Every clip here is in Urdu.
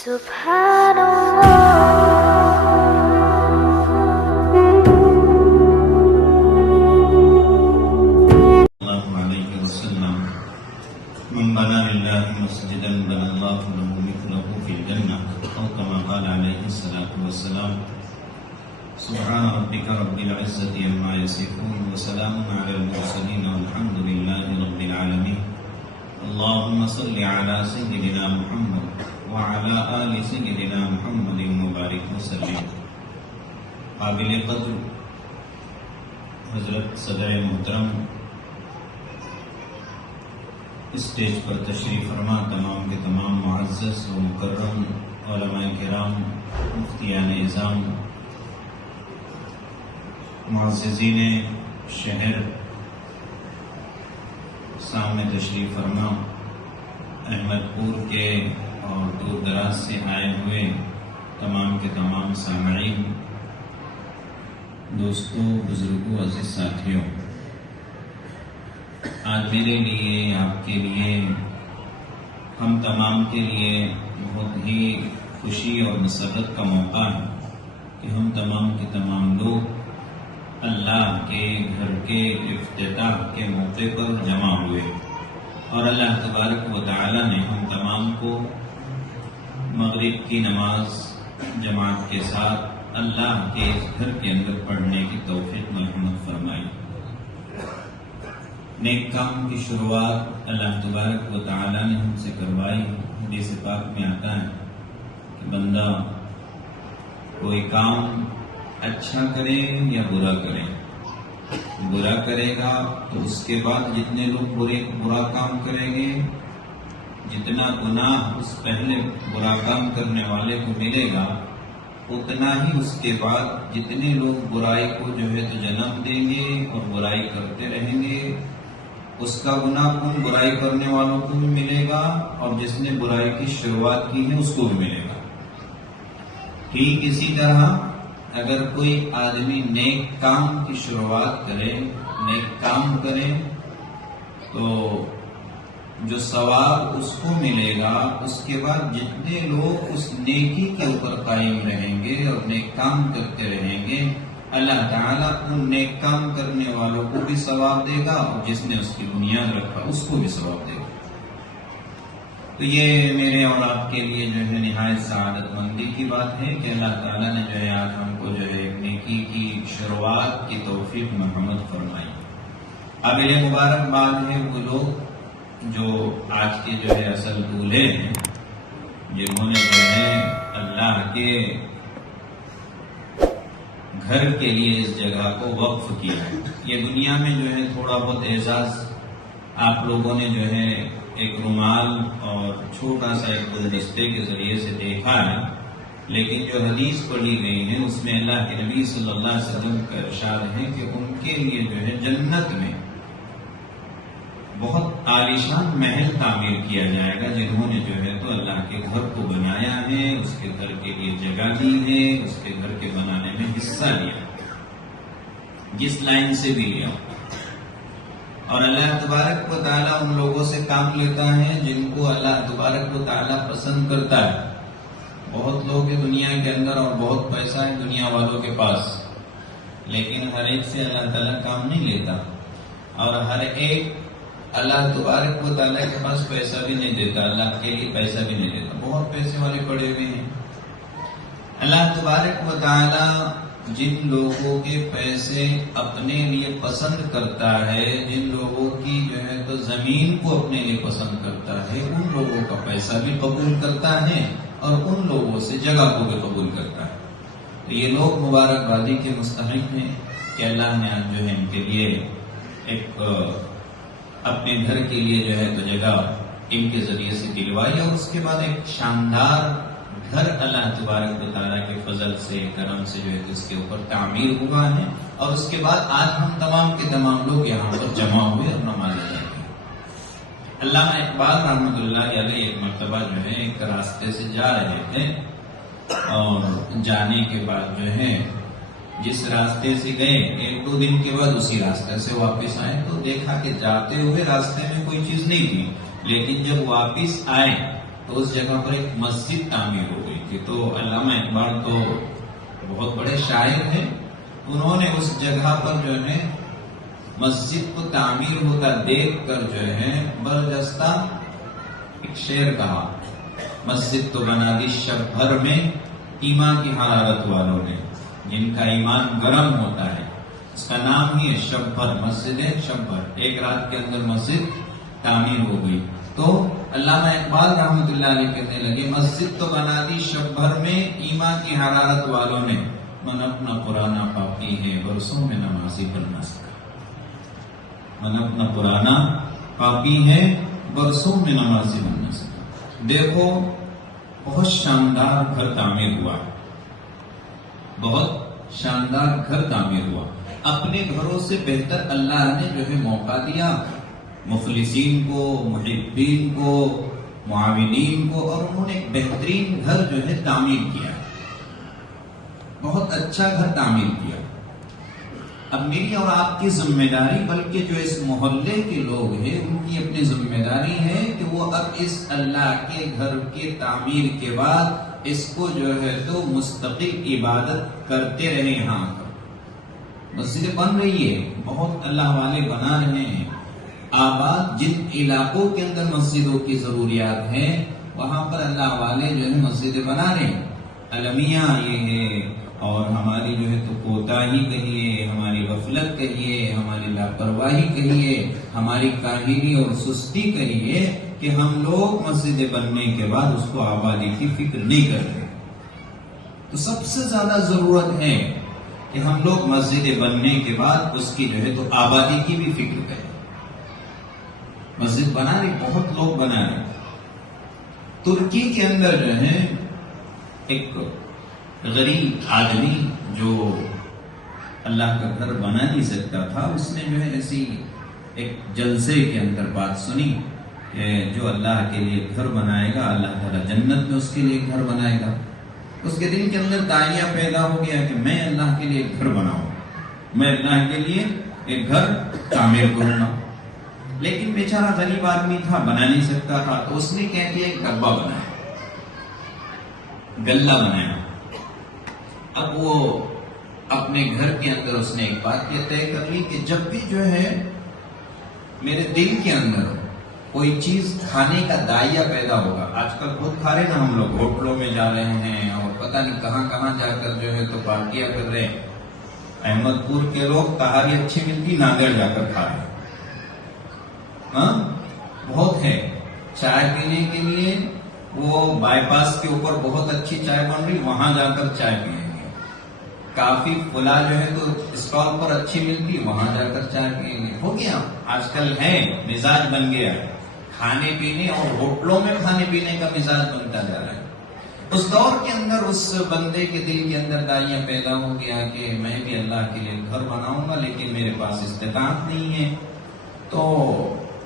الله عليه وسلم من بنى لله مسجدا بنى الله له مثله في الجنة أو كما قال عليه الصلاة والسلام سبحان ربك رب العزة عما يصفون وسلام على المرسلين والحمد لله رب العالمين اللهم صل على سيدنا محمد وعلى آل سيدنا محمد مبارک وسلم. قابل قدر حضرت صدر محترم اسٹیج پر تشریف فرما تمام کے تمام معزز و مکرم علماء کرام، مفتیان نظام، معززین شہر، سامنے تشریف فرما احمد پور کے اور دور دراز سے آئے ہوئے تمام کے تمام سامعین، دوستوں، بزرگوں، عزیز ساتھیوں، آج میرے لیے، آپ کے لیے، ہم تمام کے لیے بہت ہی خوشی اور مسرت کا موقع ہے کہ ہم تمام کے تمام لوگ اللہ کے گھر کے افتتاح کے موقع پر جمع ہوئے، اور اللہ تبارک و تعالی نے ہم تمام کو مغرب کی نماز جماعت کے ساتھ اللہ کے اس گھر کے اندر پڑھنے کی توفیق مرحمت فرمائی. نیک کام کی شروعات اللہ تبارک و تعالی نے ہم سے کروائی. حدیث پاک میں آتا ہے کہ بندہ کوئی کام اچھا کرے یا برا کرے، برا کرے گا تو اس کے بعد جتنے لوگ برا کام کریں گے، جتنا گناہ اس پہلے برا کام کرنے والے کو ملے گا، اتنا ہی اس کے بعد جتنے لوگ برائی کو جو ہے تو جنم دیں گے اور برائی کرتے رہیں گے، اس کا گناہ ان برائی کرنے والوں کو بھی ملے گا اور جس نے برائی کی شروعات کی ہے اس کو بھی ملے گا. ٹھیک اسی طرح اگر کوئی آدمی نیک کام کی شروعات کرے، نیک کام کرے، تو جو ثواب اس کو ملے گا، اس کے بعد جتنے لوگ اس نیکی کے اوپر قائم رہیں گے اور نیک کام کرتے رہیں گے، اللہ تعالیٰ ان نیک کام کرنے والوں کو بھی ثواب دے گا اور جس نے اس کی بنیاد رکھا اس کو بھی ثواب دے گا. تو یہ میرے اور آپ کے لیے جو ہے نہایت سعادت مندی کی بات ہے کہ اللہ تعالیٰ نے جو ہے آج ہم کو جو ہے نیکی کی شروعات کی توفیق مرحمت فرمائی. قابل مبارکباد ہے وہ لوگ جو آج کے جو ہے اصل دولہے ہیں، جنہوں نے جو ہے اللہ کے گھر کے لیے اس جگہ کو وقف کیا ہے. یہ دنیا میں جو ہے تھوڑا بہت اعزاز آپ لوگوں نے جو ہے ایک رومال اور چھوٹا سا ایک گلدستے کے ذریعے سے دیکھا ہے، لیکن جو حدیث پڑھی گئی ہے اس میں اللہ کے نبی صلی اللہ علیہ وسلم کا ارشاد ہے کہ ان کے لیے جو ہے جنت میں بہت عالیشان محل تعمیر کیا جائے گا، جنہوں نے جو ہے تو اللہ کے گھر کو بنایا ہے، اس کے گھر کے لیے جگہ دی ہے، اس کے گھر کے بنانے میں حصہ لیا، جس لائن سے بھی لیا. اور اللہ تبارک و تعالیٰ ان لوگوں سے کام لیتا ہے جن کو اللہ تبارک و تعالیٰ پسند کرتا ہے. بہت لوگ ہیں دنیا کے اندر اور بہت پیسہ ہے دنیا والوں کے پاس، لیکن ہر ایک سے اللہ تعالیٰ کام نہیں لیتا، اور ہر ایک اللہ تبارک و تعالیٰ کے پاس پیسہ بھی نہیں دیتا، اللہ کے لیے پیسہ بھی نہیں دیتا. بہت پیسے والے پڑے ہوئے ہیں. اللہ تبارک و تعالیٰ جن لوگوں کے پیسے اپنے لیے پسند کرتا ہے، جن لوگوں کی جو ہے تو زمین کو اپنے لیے پسند کرتا ہے، ان لوگوں کا پیسہ بھی قبول کرتا ہے اور ان لوگوں سے جگہ کو بھی قبول کرتا ہے. تو یہ لوگ مبارکبادی کے مستحق ہیں کہ اللہ نے آج جو ہے ان کے لیے ایک اپنے گھر کے لیے جو ہے تو جگہ ان کے ذریعے سے دلوائی، اور اس کے بعد ایک شاندار گھر اللہ تبارک و تعالیٰ کے فضل سے، کرم سے جو ہے اس کے اوپر تعمیر ہوا ہے. اور اس کے بعد آج ہم تمام کے تمام لوگ یہاں پر جمع ہوئے اور نماز ادا کی. علامہ اقبال رحمۃ اللہ علیہ ایک مرتبہ جو ہے ایک راستے سے جا رہے تھے، اور جانے کے بعد جو ہے جس راستے سے گئے 1-2 دن کے بعد اسی راستے سے واپس آئے تو دیکھا کہ جاتے ہوئے راستے میں کوئی چیز نہیں تھی، لیکن جب واپس آئے تو اس جگہ پر ایک مسجد تعمیر ہو گئی تھی. تو علامہ اقبال تو بہت بڑے شاعر ہیں، انہوں نے اس جگہ پر جو ہے مسجد کو تعمیر ہوتا دیکھ کر جو ہے برجستہ ایک شعر کہا، مسجد تو بنا دی شب بھر میں ایمان کی حرارت والوں نے، جن کا ایمان گرم ہوتا ہے، اس کا نام ہی ہے شب بھر، مسجد شب بھر. ایک رات کے اندر مسجد تعمیر ہو گئی. تو علامہ اقبال رحمۃ اللہ علیہ کہنے لگے مسجد تو بنا دی شب بھر میں ایمان کی حرارت والوں نے، من اپنا پرانا پاپی ہے برسوں میں نمازی بن نہ سکا. من اپنا پرانا پاپی ہے برسوں میں نمازی بن نہ سکا. دیکھو بہت شاندار گھر تعمیر ہوا، بہت شاندار گھر تعمیر ہوا. اپنے گھروں سے بہتر اللہ نے جو ہے موقع دیا مخلصین کو، محبین کو، معاونین کو، اور انہوں نے ایک بہترین گھر جو ہے تعمیر کیا، بہت اچھا گھر تعمیر کیا. اب میری اور آپ کی ذمہ داری، بلکہ جو اس محلے کے لوگ ہیں ان کی اپنی ذمہ داری ہے کہ وہ اب اس اللہ کے گھر کے تعمیر کے بعد اس کو جو ہے تو مستقل عبادت کرتے رہے. یہاں مسجد بن رہی ہے، بہت اللہ والے بنا رہے ہیں. آباد جن علاقوں کے اندر مسجدوں کی ضروریات ہیں وہاں پر اللہ والے جو ہے مسجدیں بنا رہے ہیں. المیہ یہ ہے، اور ہماری جو ہے تو کوتاہی کہیے، ہماری غفلت کہیے، ہماری لاپرواہی کہیے، ہماری کاہلی اور سستی کہیے کہ ہم لوگ مسجدیں بننے کے بعد اس کو آبادی کی فکر نہیں کرتے. تو سب سے زیادہ ضرورت ہے کہ ہم لوگ مسجدیں بننے کے بعد اس کی جو ہے تو آبادی کی بھی فکر کریں. مسجد بنا رہے، بہت لوگ بنا رہے. ترکی کے اندر جو ہے ایک غریب آدمی جو اللہ کا گھر بنا نہیں سکتا تھا، اس نے جو ہے ایسی ایک جلسے کے اندر بات سنی کہ جو اللہ کے لیے گھر بنائے گا اللہ تعالیٰ جنت میں اس کے لیے گھر بنائے گا. اس کے دل کے اندر داعیہ پیدا ہو گیا کہ میں اللہ کے لیے گھر بناؤں، میں اللہ کے لیے ایک گھر تعمیر کروں گا. لیکن بیچارہ غریب آدمی تھا، بنا نہیں سکتا تھا. تو اس نے کہہ دیا ایک ڈبہ بنایا، گلہ بنایا. اب وہ اپنے گھر کے اندر اس نے ایک بات یہ طے کر لی کہ جب بھی جو ہے میرے دل کے اندر کوئی چیز کھانے کا داعیہ پیدا ہوگا، آج کل بہت کھا رہے نا ہم لوگ، ہوٹلوں میں جا رہے ہیں اور پتہ نہیں کہاں کہاں جا کر جو ہے تو پارٹیاں کر رہے ہیں. احمد پور کے لوگ تہاری اچھی ملتی ناندیڑ جا کر کھا رہے ہیں. ہاں بہت ہے. چائے پینے کے لیے وہ بائی پاس کے اوپر بہت اچھی چائے بن رہی، وہاں جا کر چائے پیئیں گے. کافی پھلا جو ہے تو اسٹال پر اچھی ملتی، وہاں جا کر چائے پیئیں گے. ہو گیا آج کل ہے، مزاج بن گیا کھانے پینے، اور ہوٹلوں میں کھانے پینے کا مزاج بنتا جا رہا ہے. اس دور کے اندر اس بندے کے دل کے اندر داعیہ پیدا ہو گیا کہ میں بھی اللہ کے لیے گھر بناؤں گا، لیکن میرے پاس استطاعت نہیں ہے. تو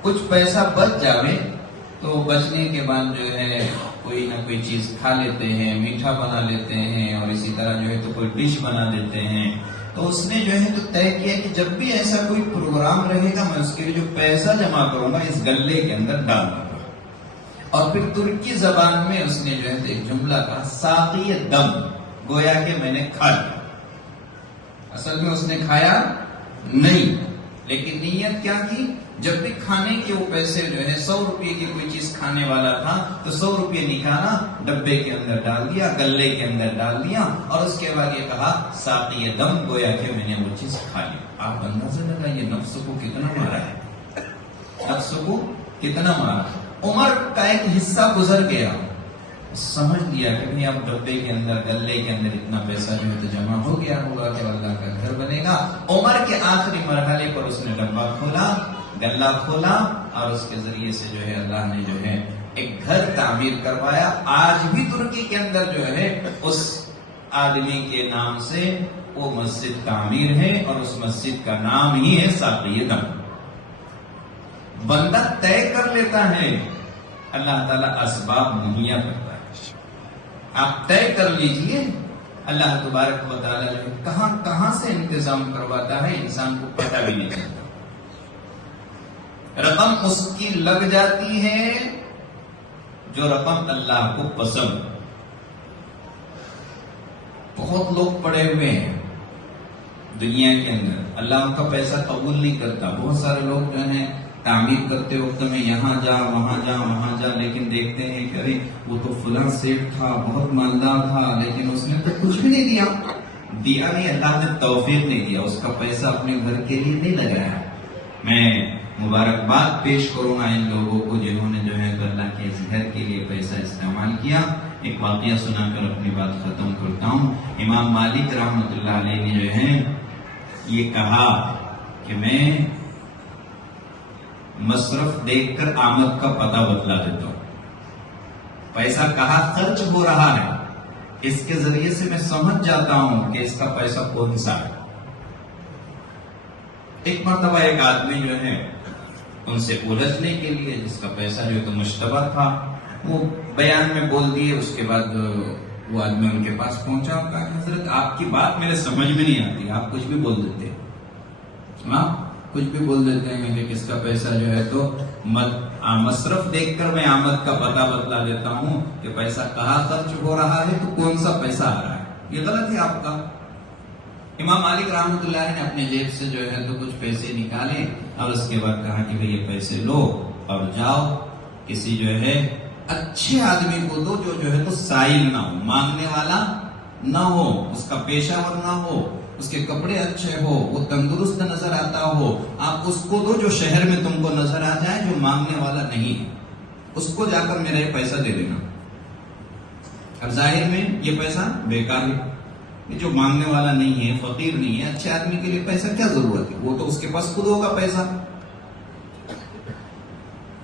کچھ پیسہ بچ جاوے تو بچنے کے بعد جو ہے کوئی نہ کوئی چیز کھا لیتے ہیں، میٹھا بنا لیتے ہیں، اور اسی طرح جو ہے تو کوئی ڈش بنا دیتے ہیں. تو اس نے جو ہے تو طے کیا کہ جب بھی ایسا کوئی پروگرام رہے گا میں اس کے لیے جو پیسہ جمع کروں گا اس گلے کے اندر ڈال دوں گا. اور پھر ترکی زبان میں اس نے جو ہے ایک جملہ کہا، ساقی دم، گویا کہ میں نے کھا لیا. اصل میں اس نے کھایا نہیں، لیکن نیت کیا کی، جب بھی کھانے کے وہ پیسے جو ہے 100 روپے کی کوئی چیز کھانے والا تھا تو 100 روپے نکالا، ڈبے کے اندر ڈال دیا، گلے کے اندر ڈال دیا، اور اس کے بعد یہ کہا ساقی دم، گویا کہ میں نے وہ چیز کھا لی. آپ اندازہ لگائیے نفس کو کتنا مارا ہے، نفس کو کتنا مارا. عمر کا ایک حصہ گزر گیا، سمجھ لیا کہ بھئی اب ڈبے کے اندر گلے کے اندر اتنا پیسہ جو ہے تو جمع ہو گیا ہوگا کہ اللہ کا گھر بنے گا. عمر کے آخری مرحلے پر اس نے ڈبہ کھولا، گلہ کھولا، اور اس کے ذریعے سے جو ہے اللہ نے جو ہے ایک گھر تعمیر کروایا. آج بھی ترکی کے اندر جو ہے اس آدمی کے نام سے وہ مسجد تعمیر ہے، اور اس مسجد کا نام ہی ہے ساقی دم. بندہ طے کر لیتا ہے، اللہ تعالیٰ اسباب مہیا کرتا ہے. آپ طے کر لیجئے، اللہ تبارک و تعالیٰ کہاں کہاں سے انتظام کرواتا ہے انسان کو پتہ بھی نہیں چلتا. رقم اس کی لگ جاتی ہے جو رقم اللہ کو پسند. بہت لوگ پڑے ہوئے ہیں دنیا کے اندر، اللہ ان کا پیسہ قبول نہیں کرتا. بہت سارے لوگ جو ہیں تعمیر کرتے وقت میں یہاں جا وہاں جا وہاں جا، لیکن دیکھتے ہیں کہ ارے وہ تو فلاں سیٹ تھا، بہت مالدار تھا، لیکن اس نے تو کچھ بھی نہیں دیا نہیں. اللہ نے توفیق نہیں دیا، اس کا پیسہ اپنے گھر کے لیے نہیں لگایا. میں مبارکباد پیش کروں گا ان لوگوں کو جنہوں نے جو ہے اللہ کے اس گھر کے لیے پیسہ استعمال کیا. ایک واقعہ سنا کر اپنی بات ختم کرتا ہوں. امام مالک رحمۃ اللہ علیہ نے جو ہے یہ کہا کہ میں مصرف دیکھ کر آمد کا پتہ بتلا دیتا ہوں. پیسہ کہاں خرچ ہو رہا ہے اس کے ذریعے سے میں سمجھ جاتا ہوں کہ اس کا پیسہ کون سا ہے. ایک مرتبہ ایک آدمی جو ہے ان سے الجھنے کے لیے، جس کا پیسہ جو تو مشتبہ تھا، وہ بیان میں بول دیے. اس کے بعد وہ آدمی ان کے پاس پہنچا اور کہا کہ حضرت آپ کی بات میرے سمجھ میں نہیں آتی، آپ کچھ بھی بول دیتے ہیں. کچھ بھی بول دیتے ہیں کہ کس کا پیسہ جو ہے تو مصرف دیکھ کر میں آمد کا پتہ بتلا دیتا ہوں کہ پیسہ کہاں خرچ ہو رہا ہے تو کون سا پیسہ آ رہا ہے. یہ غلط ہے آپ کا. امام مالک رحمۃ اللہ نے اپنے جیب سے جو ہے تو کچھ پیسے نکالے اور اس کے بعد کہا کہ یہ پیسے لو اور جاؤ کسی جو ہے اچھے آدمی کو دو، جو ہے تو سائل نہ ہو، مانگنے والا نہ ہو، اس کا پیشہ ور نہ ہو، اس کے کپڑے اچھے ہو، وہ تندرست نظر آتا ہو. آپ اس کو دو جو شہر میں تم کو نظر آ جائے، جو مانگنے والا نہیں، اس کو جا کر میرا یہ پیسہ دے دینا. اب ظاہر میں یہ پیسہ بیکار ہے، جو مانگنے والا نہیں ہے، فقیر نہیں ہے، اچھے آدمی کے لیے پیسہ کیا ضرورت ہے، وہ تو اس کے پاس خود ہوگا پیسہ.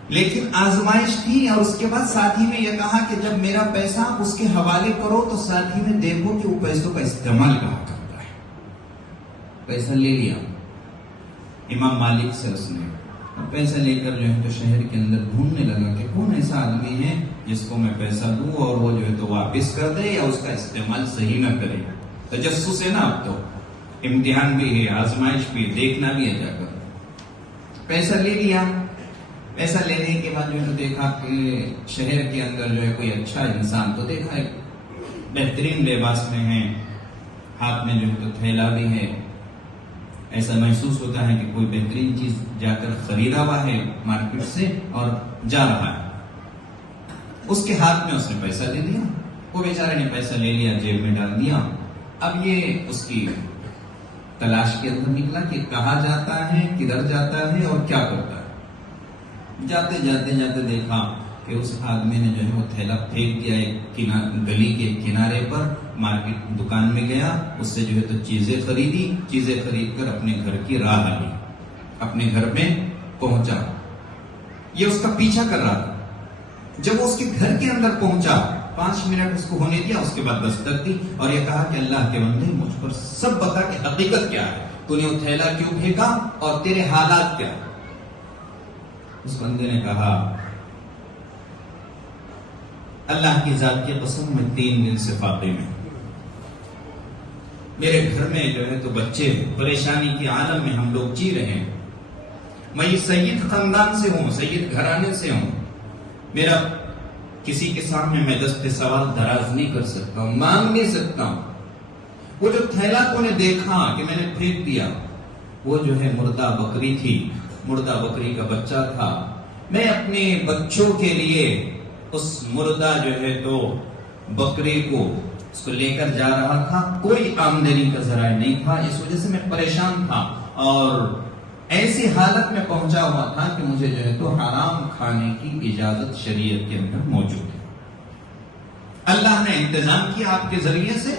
لیکن آزمائش تھی اور اس کے بعد ساتھی میں یہ کہا کہ جب میرا پیسہ آپ اس کے حوالے کرو تو ساتھی میں دیکھو کہ وہ پیسوں کا استعمال کہاں کرتا ہے. پیسہ لے لیا امام مالک سے اس نے، اور پیسہ لے کر جو ہے تو شہر کے اندر ڈھونڈنے لگا کہ کون ایسا آدمی ہے جس کو میں پیسہ دوں اور وہ جو ہے تو واپس کر دے یا اس کا استعمال صحیح نہ کرے. تجسس ہے نا، اب تو امتحان بھی ہے، آزمائش بھی، دیکھنا بھی ہے. جا کر پیسہ لے لیا. پیسہ لینے کے بعد جو ہے دیکھا کہ شہر کے اندر جو ہے کوئی اچھا انسان تو دیکھا ہے، بہترین لباس میں ہے، ہاتھ میں جو ہے تو تھیلا بھی ہے. ایسا محسوس ہوتا ہے کہ کوئی بہترین چیز جا کر خریدا ہوا ہے مارکیٹ سے اور جا رہا ہے. اس کے ہاتھ میں اس نے پیسہ دے دیا. وہ بیچارے نے پیسہ لے لیا، جیب میں ڈال دیا. اب یہ اس کی تلاش کے اندر نکلا کہ کہاں جاتا ہے، کدھر جاتا ہے اور کیا کرتا ہے. جاتے جاتے دیکھا کہ اس آدمی نے جو ہے وہ تھیلا پھینک دیا ایک گلی کے کنارے پر. مارکیٹ دکان میں گیا، اس سے جو ہے تو چیزیں خریدی. چیزیں خرید کر اپنے گھر کی راہ لی، اپنے گھر میں پہنچا. یہ اس کا پیچھا کر رہا تھا. جب وہ اس کے گھر کے اندر پہنچا، 5 منٹ اس کو ہونے دیا. اس کے بعد دستک دی اور یہ کہا کہ اللہ کے بندے مجھ پر سب بتا کہ حقیقت کیا ہے، تو نے وہ تھیلا کیوں پھینکا اور تیرے حالات کیا. اس بندے نے کہا اللہ کی ذات کی قسم میں 3 دن سے فاقے میں، میرے گھر میں جو ہے تو بچے پریشانی کے عالم میں ہم لوگ جی رہے ہیں. میں سید خاندان سے ہوں، سید گھرانے سے ہوں. میرا کسی کے سامنے میں دست سوال دراز نہیں کر سکتا ہوں، مانگ نہیں سکتا ہوں. وہ جو تھیلا تو نے دیکھا کہ میں نے پھینک دیا، وہ جو ہے مردہ بکری تھی، مردہ بکری کا بچہ تھا. میں اپنے بچوں کے لیے اس مردہ جو ہے تو بکری کو اس کو لے کر جا رہا تھا. کوئی آمدنی کا ذرائع نہیں تھا، اس وجہ سے میں پریشان تھا اور ایسی حالت میں پہنچا ہوا تھا کہ مجھے جو ہے تو حرام کھانے کی اجازت شریعت کے اندر موجود ہے. اللہ نے انتظام کیا آپ کے ذریعے سے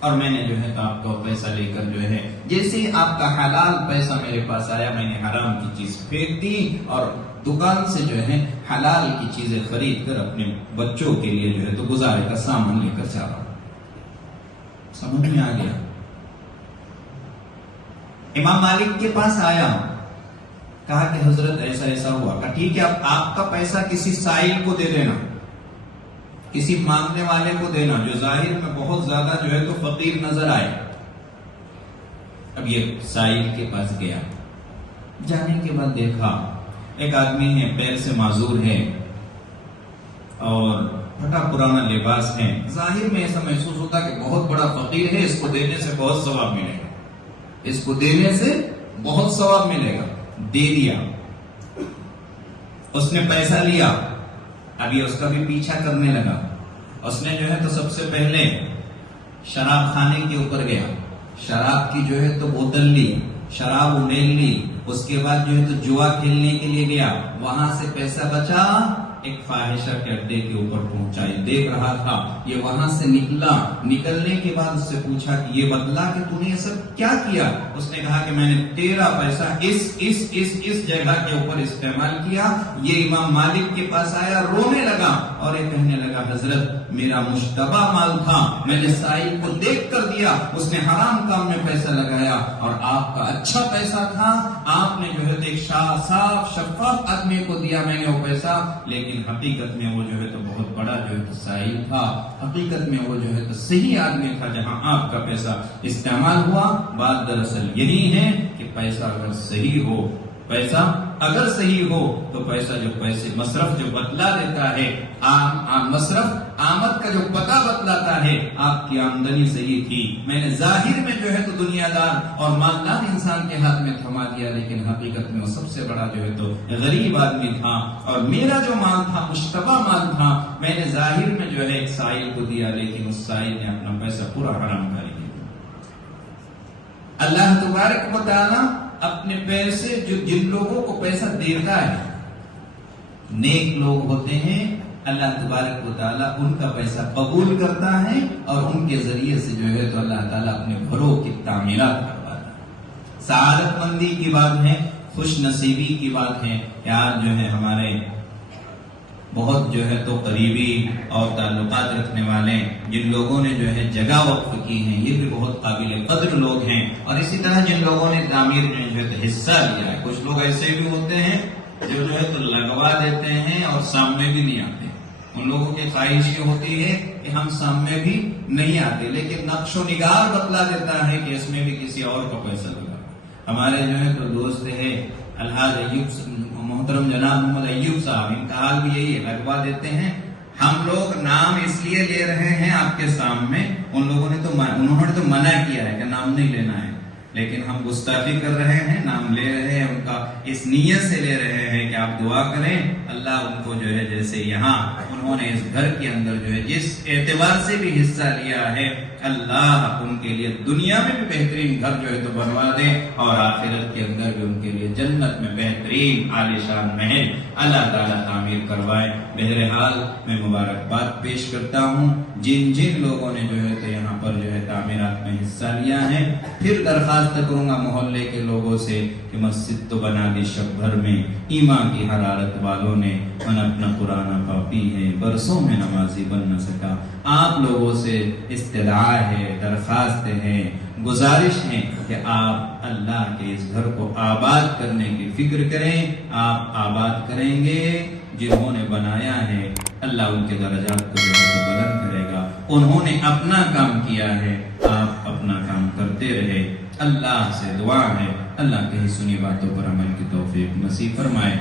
اور میں نے جو ہے تو آپ کو پیسہ لے کر جو ہے جیسے آپ کا حلال پیسہ میرے پاس آیا، میں نے حرام کی چیز پھینک دی اور دکان سے جو ہے حلال کی چیزیں خرید کر اپنے بچوں کے لیے جو ہے تو گزارے کا سامان لے کر چلا. سمجھ میں آ گیا. امام مالک کے پاس آیا، کہا کہ حضرت ایسا ایسا ہوا. کہا ٹھیک ہے، اب آپ کا پیسہ کسی سائل کو دے دینا، کسی مانگنے والے کو دینا جو ظاہر میں بہت زیادہ جو ہے تو فقیر نظر آئے. اب یہ سائل کے پاس گیا. جانے کے بعد دیکھا ایک آدمی ہے، پیر سے معذور ہے، اور پھٹا پرانا لباس ہے، ظاہر میں ایسا محسوس ہوتا کہ بہت بڑا فقیر ہے، اس کو دینے سے بہت ثواب ملے گا، اس کو دینے سے بہت ثواب ملے گا، دے دیا، اس نے پیسہ لیا، ابھی اس کا بھی پیچھا کرنے لگا، اس نے جو ہے تو سب سے پہلے شراب خانے کے اوپر گیا، شراب کی جو ہے تو بوتل لی، شراب انیل لی، اس کے بعد جو ہے تو جوا کھیلنے کے لیے گیا، وہاں سے پیسہ بچا، ایک فاحشہ کے اڈے کے اوپر پہنچائی، دیکھ رہا تھا، یہ وہاں سے نکلا، نکلنے کے بعد اس سے پوچھا کہ یہ بدلا کہ تو نے یہ سب کیا کیا؟ اس نے کہا کہ میں نے تیرا پیسہ اس جگہ کے اوپر استعمال کیا۔ یہ امام مالک کے پاس آیا، رونے لگا اور یہ کہنے لگا حضرت میرا مشتبہ مال تھا، میں نے سائل کو دیکھ کر دیا، اس نے حرام کام میں پیسہ لگایا، اور آپ کا اچھا پیسہ تھا، آپ نے جو ہے ایک صاف شفاف آدمی کو دیا میں نے وہ پیسہ، لیکن حقیقت میں وہ جو ہے تو بہت بڑا جو ہے تو سائل تھا، حقیقت میں وہ جو ہے تو صحیح آدمی تھا جہاں آپ کا پیسہ استعمال ہوا۔ بات دراصل یہی ہے کہ پیسہ اگر صحیح ہو، پیسہ اگر صحیح ہو تو پیسہ جو مصرف جو بتلا دیتا ہے، مصرف آمد کا جو پتہ بتلاتا ہے، آپ کی آمدنی صحیح تھی، میں نے ظاہر میں جو ہے تو دنیا دار اور مالدار انسان کے ہاتھ میں تھما دیا، لیکن حقیقت میں وہ سب سے بڑا جو ہے تو غریب آدمی تھا، اور میرا جو مال تھا مشتبہ مال تھا، میں نے ظاہر میں جو ہے ایک سائل کو دیا، لیکن اس سائل نے اپنا پیسہ پورا حرام کر دیا۔ اللہ تبارک و تعالی اپنے پیسے جو جن لوگوں کو پیسہ دیتا ہے، نیک لوگ ہوتے ہیں، اللہ تبارک و تعالیٰ ان کا پیسہ قبول کرتا ہے، اور ان کے ذریعے سے جو ہے تو اللہ تعالیٰ اپنے گھروں کی تعمیرات کرواتا ہے۔ سعادت مندی کی بات ہے، خوش نصیبی کی بات ہے کہ آج جو ہے ہمارے بہت جو ہے تو قریبی اور تعلقات رکھنے والے جن لوگوں نے جو ہے جگہ وقف کی ہیں، یہ بھی بہت قابل قدر لوگ ہیں، اور اسی طرح جن لوگوں نے تعمیر میں جو ہے تو حصہ لیا ہے۔ کچھ لوگ ایسے بھی ہوتے ہیں جو ہے تو لگوا دیتے ہیں اور سامنے بھی نہیں آتے، ان لوگوں کی خواہش یہ ہوتی ہے کہ ہم سامنے بھی نہیں آتے، لیکن نقش و نگار بتلا دیتا ہے کہ اس میں بھی کسی اور کا پیسہ لگا۔ ہمارے جو ہے تو دوست ہے الحاظ ایوب، محترم جناب محمد ایوب صاحب، ان کا حال بھی یہی ہے، لگوا دیتے ہیں۔ ہم لوگ نام اس لیے لے رہے ہیں آپ کے سامنے، انہوں نے تو منع کیا ہے کہ نام نہیں لینا ہے، لیکن ہم گستاخی کر رہے ہیں، نام لے رہے ہیں ان کا، اس نیت سے لے رہے ہیں کہ آپ دعا کریں اللہ ان کو جو ہے جیسے یہاں انہوں نے اس گھر کے اندر جو ہے جس اعتبار سے بھی حصہ لیا ہے، اللہ ان کے لیے دنیا میں بھی بہترین گھر جو ہے تو بنوا دے، اور آخرت کے اندر بھی ان کے لیے جنت میں بہترین عالیشان محل اللہ تعالیٰ تعمیر کروائے۔ بہرحال میں مبارکباد پیش کرتا ہوں جن لوگوں نے جو ہے تو یہاں پر جو ہے تعمیرات میں حصہ لیا ہے۔ پھر درخواست کروں گا محلے کے لوگوں سے کہ مسجد تو بنا دی شب بھر میں، ایمان کی حرارت والوں نے من اپنا قرآن پاپی ہے، برسوں میں نمازی بن نہ سکا۔ آپ لوگوں سے استدعا ہے، درخواست ہے، گزارش ہے کہ آپ اللہ کے اس گھر کو آباد کرنے کی فکر کریں۔ آپ آباد کریں گے، جنہوں نے بنایا ہے اللہ ان کے درجات کو جو ہے بلند کرے گا۔ انہوں نے اپنا کام کیا ہے، آپ اپنا کام کرتے رہے۔ اللہ سے دعا ہے اللہ کہیں سنی باتوں پر عمل کی توفیق نصیب فرمائے۔